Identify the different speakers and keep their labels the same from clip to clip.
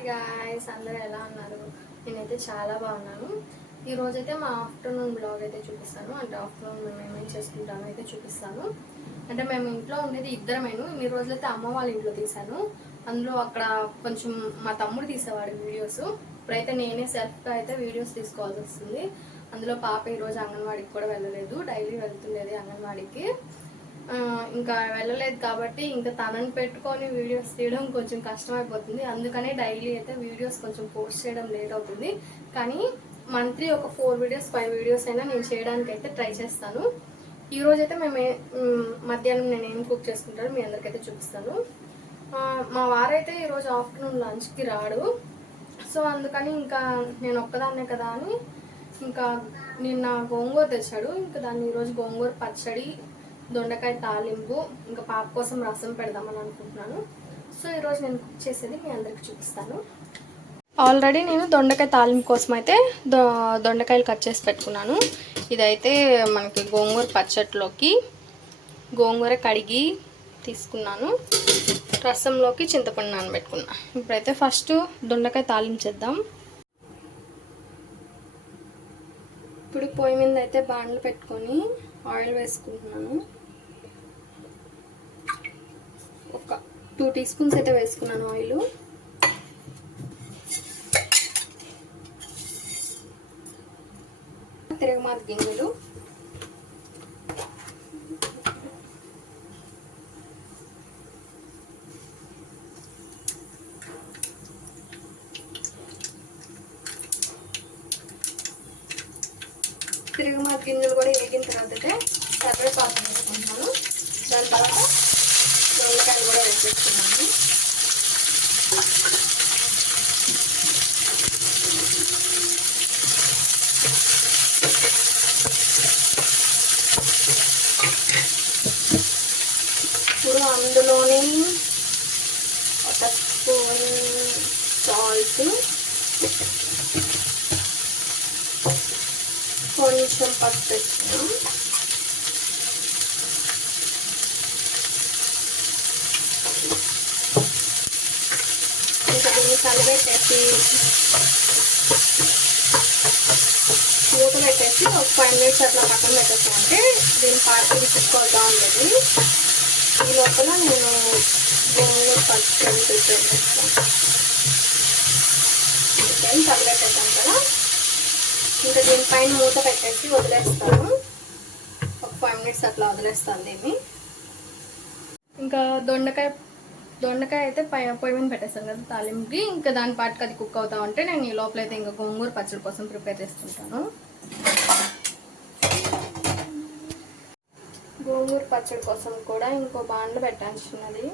Speaker 1: Hi guys అందరూ ఎలా ఉన్నారు? నేనైతే చాలా బాగున్నాను. ఈరోజైతే మా ఆఫ్టర్నూన్ బ్లాగ్ అయితే చూపిస్తాను. అంటే ఆఫ్టర్నూన్ మేము ఏమేం చేసుకుంటామో అయితే చూపిస్తాను. అంటే మేము ఇంట్లో ఉండేది ఇద్దరమేను. ఇన్ని రోజులైతే అమ్మ వాళ్ళ ఇంట్లో తీసాను అందులో అక్కడ కొంచెం మా తమ్ముడు తీసేవాడు వీడియోస్ ఇప్పుడైతే నేనే సెల్ఫ్గా అయితే వీడియోస్ తీసుకోవాల్సి వస్తుంది. అందులో పాప ఈరోజు అంగన్వాడికి కూడా వెళ్ళలేదు. డైలీ వెళ్తుండేది అంగన్వాడికి. ఇంకా వెళ్ళలేదు కాబట్టి ఇంకా తనని పెట్టుకొని వీడియోస్ తీయడం కొంచెం కష్టమైపోతుంది. అందుకనే డైలీ అయితే వీడియోస్ కొంచెం పోస్ట్ చేయడం లేట్ అవుతుంది. కానీ మంత్లీ ఒక ఫోర్ వీడియోస్ ఫైవ్ వీడియోస్ అయినా నేను చేయడానికి అయితే ట్రై చేస్తాను. ఈరోజు అయితే మేము మధ్యాహ్నం నేను ఏం కుక్ చేసుకుంటానో మీ అందరికైతే చూపిస్తాను. మా వారైతే ఈరోజు ఆఫ్టర్నూన్ లంచ్కి రాడు. సో అందుకని ఇంకా నేను ఒక్కదాన్నే కదా అని ఇంకా నిన్న గోంగూర తెచ్చాడు. ఇంకా దాన్ని ఈరోజు గోంగూర పచ్చడి దొండకాయ తాలింపు ఇంకా పాప కోసం రసం పెడదామని అనుకుంటున్నాను. సో ఈరోజు నేను కుక్ చేసేది మీ అందరికి చూపిస్తాను. ఆల్రెడీ నేను దొండకాయ తాలింపు కోసం అయితే దొ దొండకాయలు కట్ చేసి పెట్టుకున్నాను. ఇదైతే మనకి గోంగూర పచ్చట్లోకి గోంగూర కడిగి తీసుకున్నాను. రసంలోకి చింతపండు నానబెట్టుకున్నా. ఇప్పుడైతే ఫస్ట్ దొండకాయ తాలించేద్దాం ఇప్పుడు పొయ్యి మీద అయితే బాండ్లు పెట్టుకొని ఆయిల్ వేసుకుంటున్నాను. ఒక టూ టీ స్పూన్స్ అయితే వేసుకున్నాను ఆయిల్. తిరగమాత గింజలు తిరగమాత గింజలు కూడా వేగిన తర్వాత అయితే కరివేపాకు వేసుకుంటున్నాను దాని తర్వాత దొండకాయలు కూడా వేసేసుకున్నాను ఇప్పుడు అందులోనే ఒక స్పూన్ సాల్ట్ కొంచెం పసుపు వేసుకున్నాం ఇంకా దీన్ని కలిపెట్టేసి మూత పెట్టేసి ఒక ఫైవ్ మినిట్స్ అట్లా పక్కన పెట్టేసామంటే దీని పార్టీ విసుక్కోవద్దా ఉండేది ఈ లోపల నేను భూమిలో పచ్చడి ప్రిపేర్ చేస్తాను చికెన్ కలిపెట్టేసాను కదా. ఇంకా దీనిపైన మూత పెట్టేసి వదిలేస్తాను. ఒక ఫైవ్ మినిట్స్ అట్లా వదిలేస్తాను దీన్ని. ఇంకా దొండకాయ దొండకాయ అయితే పై పొయ్యి మీద పెట్టేస్తాను కదా తాలింపుకి. ఇంకా దాని పాటుకి అది కుక్ అవుతా ఉంటే నేను ఈ లోపల అయితే ఇంకా గోంగూర పచ్చడి కోసం ప్రిపేర్ చేస్తుంటాను గోంగూర పచ్చడి కోసం కూడా ఇంకో బాండ్లు పెట్టాల్సినది.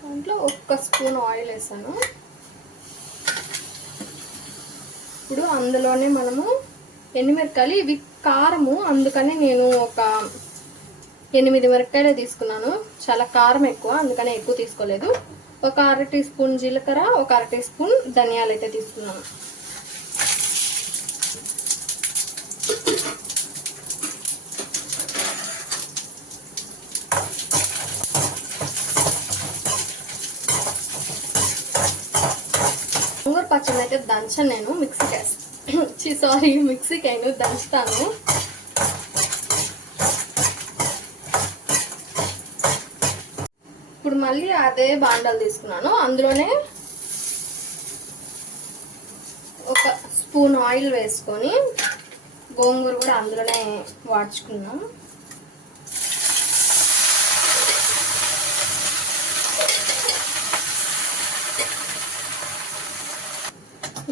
Speaker 1: దాంట్లో ఒక్క స్పూన్ ఆయిల్ వేసాను. ఇప్పుడు అందులోనే మనము ఎనిమిరకాయలు ఇవి కారము. అందుకని నేను ఒక ఎనిమిది మిరపకాయలు తీసుకున్నాను. చాలా కారం ఎక్కువ అందుకని ఎక్కువ తీసుకోలేదు. ఒక అర టీ స్పూన్ జీలకర్ర ఒక అర టీ స్పూన్ ధనియాలు అయితే తీసుకున్నాను గోంగూర పచ్చడి అయితే దంచను నేను మిక్సీకి చి సారీ మిక్సీకి అయిన దంచుతాను. ఇప్పుడు మళ్ళీ అదే బాండలు తీసుకున్నాను. అందులోనే ఒక స్పూన్ ఆయిల్ వేసుకొని గోంగూర కూడా అందులోనే వాడ్చుకున్నాం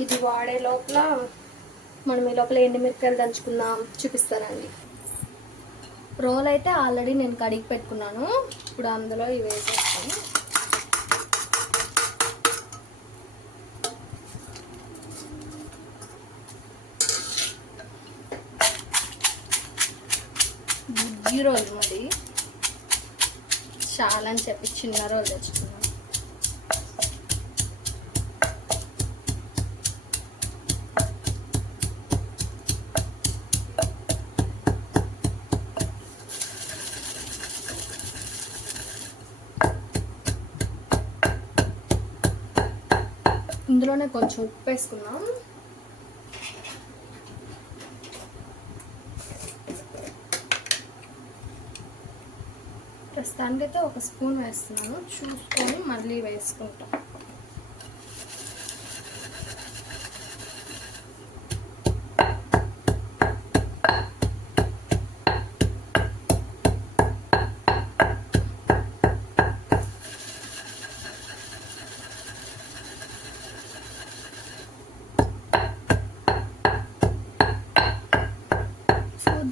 Speaker 1: ఇది వాడే లోపల మనం ఈ లోపల ఎండుమిరపకాయలు దంచుకుందాం చూపిస్తానండి. రోల్ అయితే ఆల్రెడీ నేను కడిగి పెట్టుకున్నాను. ఇప్పుడు అందులో ఇవి వేసేస్తాను. బుజ్జి రోజు మరి. చాలా అని చెప్పి చిన్న రోజు తెచ్చుకున్నాను. ఇందులోనే కొంచెం ఉప్పు వేసుకున్నాం ప్రస్తుతానికైతే ఒక స్పూన్ వేస్తున్నాను. చూసుకొని మళ్ళీ వేసుకుంటాం.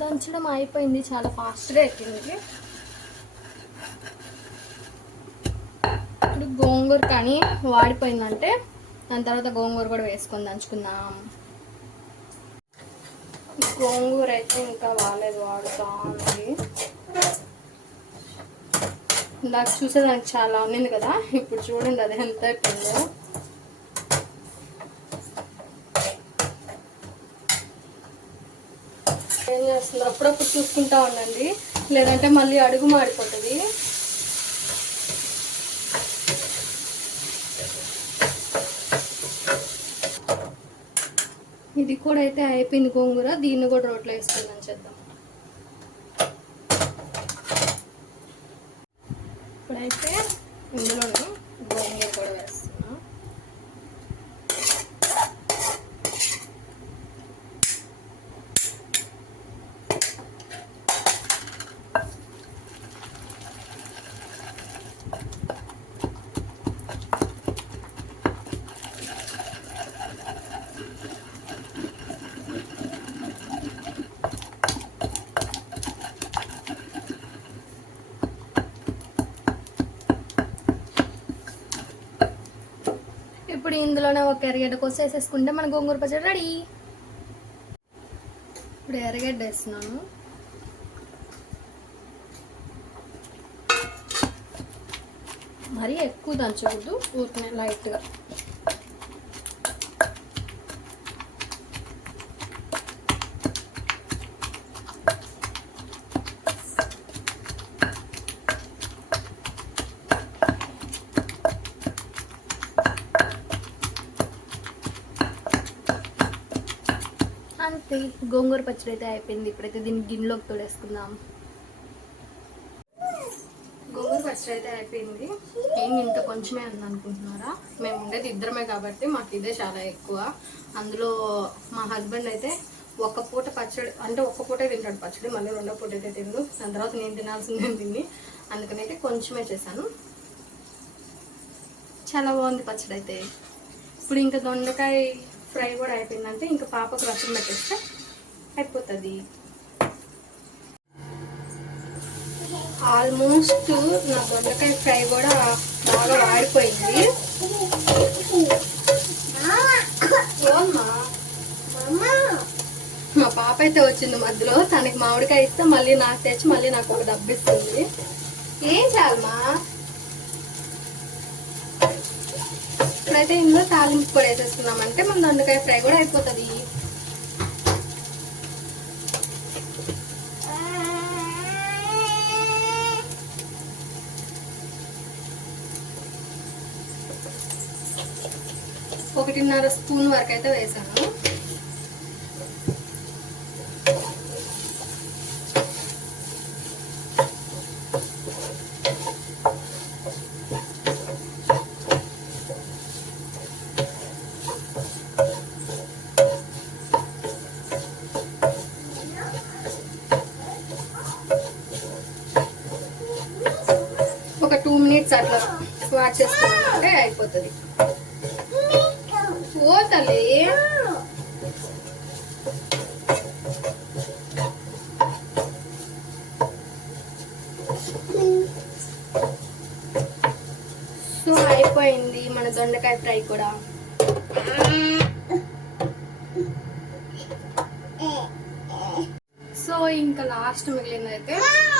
Speaker 1: దంచడం అయిపోయింది చాలా ఫాస్ట్గా అయిపోయింది. ఇప్పుడు గోంగూర కానీ వాడిపోయిందంటే దాని తర్వాత గోంగూర కూడా వేసుకొని దంచుకుందాం. గోంగూర అయితే ఇంకా వాలేదు వాడుతా ఉంది. ఇందాక చూసేదానికి చాలా ఉన్నింది కదా ఇప్పుడు చూడండి అది ఎంత అయిపోయిందో. ఏం చేస్తుంది అప్పుడప్పుడు చూసుకుంటా ఉండండి. లేదంటే మళ్ళీ అడుగు మాడిపోతుంది. ఇది కూడా అయితే అయిపోయింది గోంగూర. దీన్ని కూడా రోట్లో వేసుకుందాం చేద్దాం ఇప్పుడైతే ఇందులోనే గోంగూర కూడా వేస్తున్నా ఇప్పుడు ఇందులోనే ఒక ఎర్రగడ్డ కోసం వేసేసుకుంటే మన గోంగూర పచ్చడి రెడీ. ఇప్పుడు ఎర్రగడ్డ వేస్తున్నాను. మరీ ఎక్కువ దంచకూడదు ఊరికనే లైట్గా అంతే గోంగూర పచ్చడి అయితే అయిపోయింది. ఇప్పుడైతే దీన్ని గిన్నెలోకి తోడేసుకుందాం. గోంగూర పచ్చడి అయితే అయిపోయింది. ఏం ఇంత కొంచెమే ఉంది అనుకుంటున్నారా మేము ఉండేది ఇద్దరమే కాబట్టి మాకు ఇదే చాలా ఎక్కువ. అందులో మా హస్బెండ్ అయితే ఒక పూట పచ్చడి అంటే ఒక్క పూటే తింటాడు పచ్చడి మళ్ళీ రెండో పూట అయితే తిండు దాని తర్వాత నేను తినాల్సిందే తిని అందుకనైతే కొంచెమే చేశాను. చాలా బాగుంది పచ్చడి అయితే ఇప్పుడు ఇంకా దొండకాయ ఫ్రై కూడా అయిపోయిందంటే ఇంకా పాపకు రసం పెట్టేస్తే అయిపోతుంది. ఆల్మోస్ట్ నా దొండకాయ ఫ్రై కూడా బాగా వాడిపోయింది. మా పాప అయితే వచ్చింది మధ్యలో. తనకి మామిడికాయ ఇస్తే మళ్ళీ నాకు తెచ్చి మళ్ళీ నాకు ఒక డబ్బు ఇస్తుంది. ఏం చాలమా ఇప్పుడైతే ఇందులో తాలింపు కూడా వేసేసుకున్నామంటే మన దొండకాయ ఫ్రై కూడా అయిపోతుంది. ఒకటిన్నర స్పూన్ వరకు అయితే వేసాను. ఒక టూ మినిట్స్ అట్లా వాచ్ చేసుకుంటే అయిపోతుంది. పోతలే సో అయిపోయింది మన దొండకాయ ఫ్రై కూడా. సో ఇంకా లాస్ట్ మిగిలిందైతే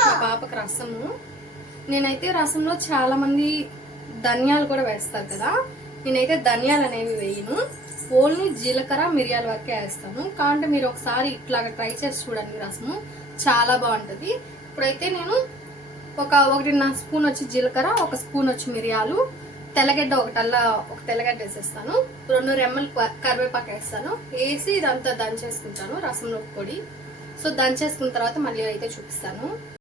Speaker 1: మా పాపకి రసము. నేనైతే రసంలో చాలా మంది ధనియాలు కూడా వేస్తారు కదా. నేనైతే ధనియాలు అనేవి వేయను. ఓన్లీ జీలకర్ర మిరియాల వరకే వేస్తాను. కావంటే మీరు ఒకసారి ఇట్లాగ ట్రై చేసి చూడండి రసము. చాలా బాగుంటుంది. ఇప్పుడైతే నేను ఒక ఒకటిన్నర స్పూన్ వచ్చి జీలకర్ర ఒక స్పూన్ వచ్చి మిరియాలు తెల్లగడ్డ ఒకటల్లా ఒక తెల్లగడ్డ వేసేస్తాను. రెండు రెమ్మలు క- కరివేపాకు వేస్తాను. వేసి ఇదంతా దంచేసుకుంటాను రసంలో పొడి. సో దంచేసుకున్న తర్వాత మళ్ళీ అయితే చూపిస్తాను.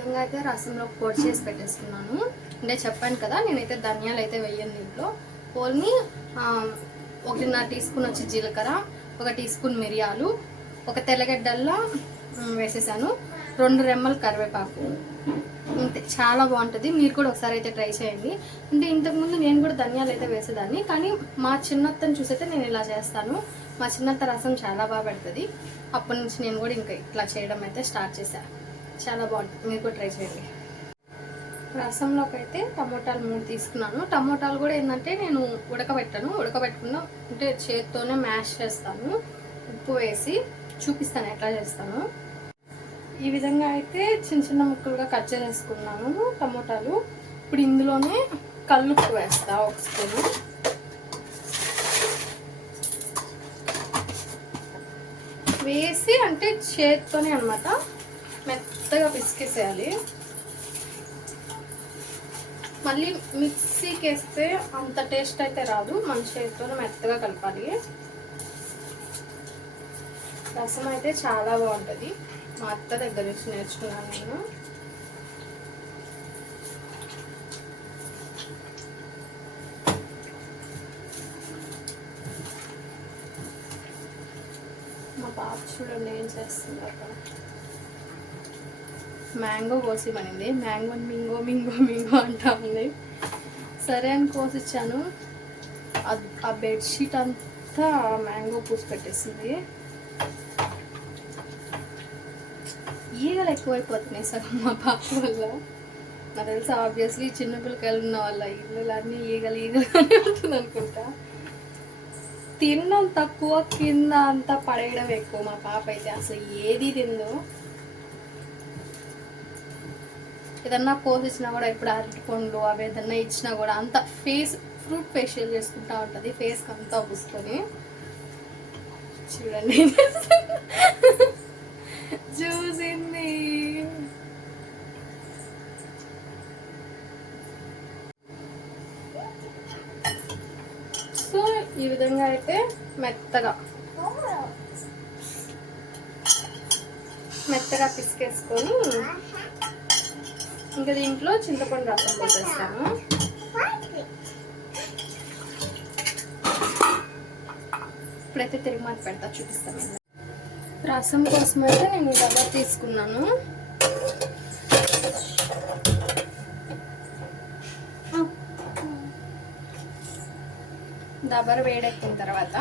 Speaker 1: విధంగా అయితే రసంలో పొడి చేసి పెట్టేసుకున్నాను. అంటే చెప్పాను కదా నేనైతే ధనియాలు అయితే వేయను దీంట్లో. ఓన్లీ ఒకటిన్నర టీ స్పూన్ వచ్చి జీలకర్ర ఒక టీ స్పూన్ మిరియాలు ఒక తెల్లగడ్డల్లా వేసేసాను. రెండు రెమ్మలు కరివేపాకు. అంతే చాలా బాగుంటుంది. మీరు కూడా ఒకసారి అయితే ట్రై చేయండి. అంటే ఇంతకుముందు నేను కూడా ధనియాలు అయితే వేసేదాన్ని కానీ మా చిన్నత్తని చూసైతే నేను ఇలా చేస్తాను. మా చిన్నత్త రసం చాలా బాగా పెడుతుంది. అప్పటి నుంచి నేను కూడా ఇంకా ఇట్లా చేయడం అయితే స్టార్ట్ చేశాను చాలా బాగుంటుంది మీరు కూడా ట్రై చేయండి. రసంలోకి అయితే టమోటాలు మూడు తీసుకున్నాను. టమోటాలు కూడా ఏంటంటే నేను ఉడకబెట్టాను. ఉడకబెట్టుకున్న అంటే చేత్తోనే మ్యాష్ చేస్తాను. ఉప్పు వేసి చూపిస్తాను ఎట్లా చేస్తాను. ఈ విధంగా అయితే చిన్న చిన్న ముక్కలుగా కట్ చేసేసుకున్నాను టమోటాలు. ఇప్పుడు ఇందులోనే కల్లుప్పు వేస్తా ఒక స్పూను. వేసి అంటే చేత్తోనే అనమాట మెత్తగా పిసికేసేయాలి. మళ్ళీ మిక్సీకి వేస్తే అంత టేస్ట్ అయితే రాదు మన చేతితోనే మెత్తగా కలపాలి. రసం అయితే చాలా బాగుంటుంది. మా అత్త దగ్గర నుంచి నేర్చుకున్నాను నేను. మా పాప చూడండి ఏం చేస్తుంది అక్కడ మ్యాంగో కోసిమనింది మ్యాంగో మింగో మింగో మింగో అంటా ఉంది సరే అని కోసిచ్చాను. అది ఆ బెడ్షీట్ అంతా మ్యాంగో పూసి పెట్టేసింది. ఈగలు ఎక్కువైపోతున్నాయి సగం మా పాప వల్ల. నాకు తెలిసి ఆబ్వియస్లీ చిన్నపిల్లకాయలు ఉన్న వాళ్ళ ఇల్లులన్నీ ఈగలు ఈగలు అని ఉంటుంది అనుకుంటా. తినడం తక్కువ కింద అంతా పడేయడం ఎక్కువ మా పాప అయితే. అసలు ఏది తిందో ఏదన్నా కోర్స్ ఇచ్చినా కూడా ఇప్పుడు అరటి పండ్లు అవి ఏదన్నా ఇచ్చినా కూడా అంత ఫేస్ ఫ్రూట్ ఫేషియల్ చేసుకుంటా ఉంటుంది. ఫేస్కి అంతా పూసుకొని చూడండి. చూసింది. సో ఈ విధంగా అయితే మెత్తగా. మెత్తగా పిసికేసుకొని ఇంకా దీంట్లో చింతపండు రసం పోసేస్తాను ఇప్పుడైతే తిరిగి పెడతా చూపిస్తాను. రసం కోసం అయితే నేను డబ్బర్ తీసుకున్నాను. దబర వేడెక్కిన తర్వాత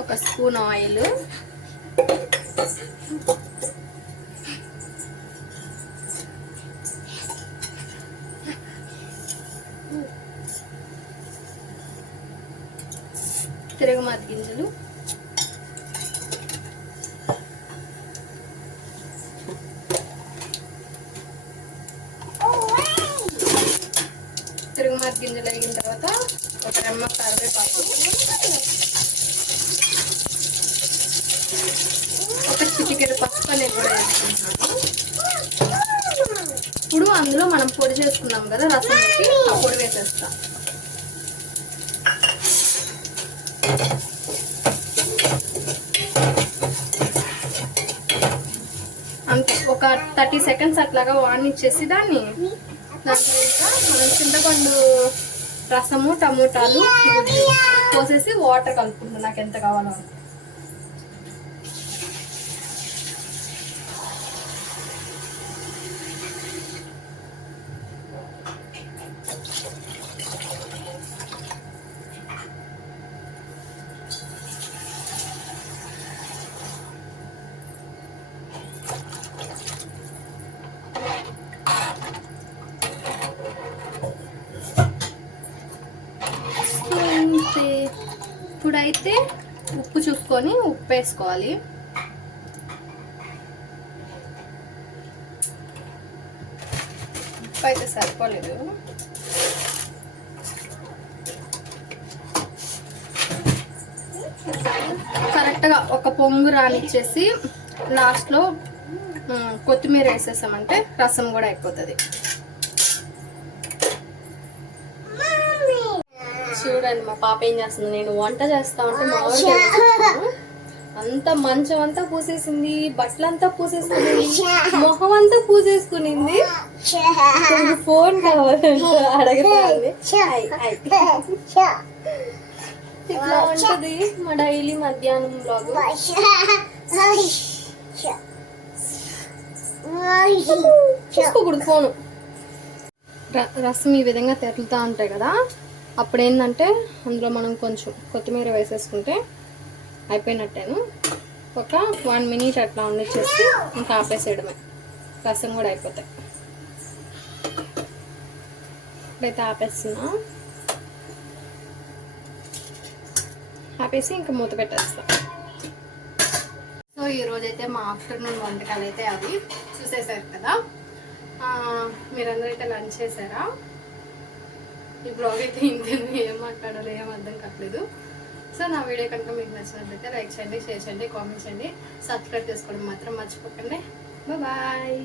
Speaker 1: ఒక స్పూన్ ఆయిల్. తిరగమాత గింజలు తిరుగుమాత గింజలు వేగిన తర్వాత ఒక రెమ్మ కరివేపాకు ఒక ఇప్పుడు అందులో మనం పొడి చేసుకున్నాం కదా రసం ఆ పొడి వేసేస్తాం. అంతే ఒక థర్టీ సెకండ్స్ అట్లాగా వాడినిచ్చేసి దాన్ని దాంట్లో ఇంకా మనం చింతపండు రసము టమోటాలు పోసేసి వాటర్ కలుపుకుంటాం నాకు ఎంత కావాలో అంత. సో ఇంతే ఇప్పుడైతే ఉప్పు చూసుకొని ఉప్పు వేసుకోవాలి ఉప్పు అయితే సరిపోలేదు. కరెక్ట్గా ఒక పొంగు రానిచ్చేసి లాస్ట్లో కొత్తిమీర వేసేసామంటే రసం కూడా అయిపోతుంది. చూడండి మా పాప ఏం చేస్తుంది? నేను వంట చేస్తా ఉంటే మా. అంత మంచం అంతా పూసేసింది బట్టలంతా పూసేసుకునింది మొహం అంతా పూసేసుకునింది. ఫోన్ కావాలంటే. ఇట్లా ఉంటది మా డైలీ మధ్యాహ్నం బ్లాగ్? చూసుకోకూడదు ఫోను. రసం ఈ విధంగా తెరులుతూ ఉంటాయి కదా? అప్పుడు ఏంటంటే అందులో మనం కొంచెం కొత్తిమీర వేసేసుకుంటే అయిపోయినట్టేను. ఒక వన్ మినిట్ అట్లా ఉండిచ్చేసి ఇంకా ఆపేసేయడమే. రసం కూడా అయిపోతాయి ఇప్పుడైతే ఆపేస్తున్నా. ఆపేసి ఇంకా మూత పెట్టేస్తాం. సో ఈరోజైతే మా ఆఫ్టర్నూన్ వంటకాలు అయితే అవి చూసేసారు కదా. మీరందరూ అయితే లంచ్ చేశారా ఈ బ్లాగ్ అయితే ఇంతే ఏం మాట్లాడాలో ఏం అర్థం కావట్లేదు. సో నా వీడియో కనుక మీకు నచ్చినట్లయితే లైక్ చేయండి షేర్ చేయండి కామెంట్ చేయండి సబ్స్క్రైబ్ చేసుకోవడం మాత్రం మర్చిపోకండి. బాయ్.